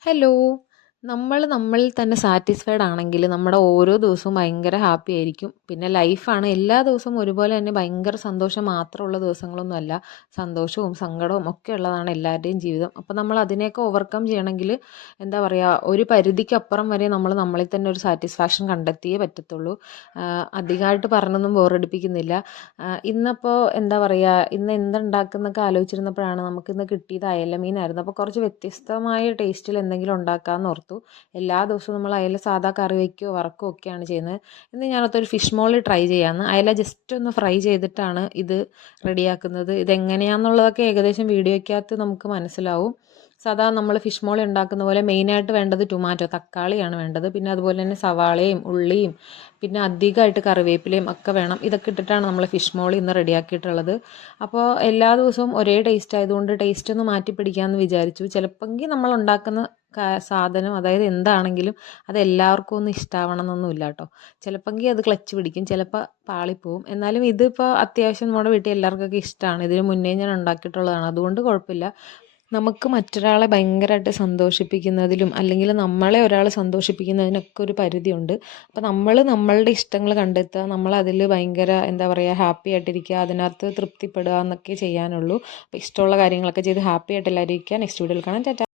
Hello. നമ്മൾ നമ്മളിൽ തന്നെ സാറ്റിസ്ഫൈഡ് ആണെങ്കിൽ നമ്മുടെ ഓരോ ദിവസവും ഭയങ്കര ഹാപ്പി ആയിരിക്കും. പിന്നെ ലൈഫാണ് എല്ലാ ദിവസവും ഒരുപോലെ തന്നെ ഭയങ്കര സന്തോഷം മാത്രമുള്ള ദിവസങ്ങളൊന്നും അല്ല സന്തോഷവും സങ്കടവും ഒക്കെ ഉള്ളതാണ് എല്ലാവരുടെയും ജീവിതം. അപ്പോൾ നമ്മൾ അതിനെയൊക്കെ ഓവർകം ചെയ്യണമെങ്കിൽ എന്താ പറയുക ഒരു പരിധിക്കപ്പുറം വരെ നമ്മൾ നമ്മളിൽ തന്നെ ഒരു സാറ്റിസ്ഫാക്ഷൻ കണ്ടെത്തിയേ പറ്റത്തുള്ളൂ. അധികമായിട്ട് പറഞ്ഞൊന്നും ബോറടിപ്പിക്കുന്നില്ല. ഇന്നിപ്പോൾ എന്താ പറയുക ഇന്ന് എന്തുണ്ടാക്കുന്നൊക്കെ ആലോചിച്ചിരുന്നപ്പോഴാണ് നമുക്കിന്ന് കിട്ടിയത് അയലമീനായിരുന്നു. അപ്പോൾ കുറച്ച് വ്യത്യസ്തമായ ടേസ്റ്റിൽ എന്തെങ്കിലും ഉണ്ടാക്കാമെന്ന് ഓർത്തു. എല്ലാ ദിവസവും നമ്മൾ അയല സാധാ കറി വയ്ക്കുകയോ വറക്കുകയോ ഒക്കെയാണ് ചെയ്യുന്നത്. ഇന്ന് ഞാനത്തൊരു ഫിഷ് മോളി ട്രൈ ചെയ്യാമെന്ന് അയല ജസ്റ്റ് ഒന്ന് ഫ്രൈ ചെയ്തിട്ടാണ് ഇത് റെഡിയാക്കുന്നത്. ഇതെങ്ങനെയാണെന്നുള്ളതൊക്കെ ഏകദേശം വീഡിയോയ്ക്കകത്ത് നമുക്ക് മനസ്സിലാവും. സാധാ നമ്മൾ ഫിഷ് മോളി ഉണ്ടാക്കുന്ന പോലെ മെയിനായിട്ട് വേണ്ടത് ടൊമാറ്റോ തക്കാളിയാണ് വേണ്ടത്. പിന്നെ അതുപോലെ തന്നെ സവാളയും ഉള്ളിയും പിന്നെ അധികമായിട്ട് കറിവേപ്പിലയും ഒക്കെ വേണം. ഇതൊക്കെ ഇട്ടിട്ടാണ് നമ്മൾ ഫിഷ് മോളി ഇന്ന് റെഡിയാക്കിയിട്ടുള്ളത്. അപ്പോൾ എല്ലാ ദിവസവും ഒരേ ടേസ്റ്റ് ആയതുകൊണ്ട് ടേസ്റ്റ് ഒന്ന് മാറ്റി പിടിക്കാമെന്ന് വിചാരിച്ചു. ചിലപ്പോൾ നമ്മൾ ഉണ്ടാക്കുന്ന സാധനം അതായത് എന്താണെങ്കിലും അത് എല്ലാവർക്കും ഒന്നും ഇഷ്ടമാവണം എന്നൊന്നുമില്ല കേട്ടോ ചിലപ്പോൾ അത് ക്ലച്ച് പിടിക്കും ചിലപ്പോൾ പാളിപ്പോവും. എന്നാലും ഇതിപ്പോൾ അത്യാവശ്യം നമ്മുടെ വീട്ടിൽ എല്ലാവർക്കൊക്കെ ഇഷ്ടമാണ് ഇതിന് മുന്നേ ഞാൻ ഉണ്ടാക്കിയിട്ടുള്ളതാണ്. അതുകൊണ്ട് കുഴപ്പമില്ല. നമുക്ക് മറ്റൊരാളെ ഭയങ്കരമായിട്ട് സന്തോഷിപ്പിക്കുന്നതിലും അല്ലെങ്കിൽ നമ്മളെ ഒരാൾ സന്തോഷിപ്പിക്കുന്നതിനൊക്കെ ഒരു പരിധിയുണ്ട്. അപ്പോൾ നമ്മൾ നമ്മളുടെ ഇഷ്ടങ്ങൾ കണ്ടെത്തുക നമ്മൾ അതിൽ ഭയങ്കര എന്താ പറയുക ഹാപ്പി ആയിട്ടിരിക്കുക അതിനകത്ത് തൃപ്തിപ്പെടുക എന്നൊക്കെ ചെയ്യാനുള്ളൂ. അപ്പോൾ ഇഷ്ടമുള്ള കാര്യങ്ങളൊക്കെ ചെയ്ത് ഹാപ്പി ആയിട്ട് എല്ലാവരും ഇരിക്കുക. നെക്സ്റ്റ് വീഡിയോയിൽ കാണാം.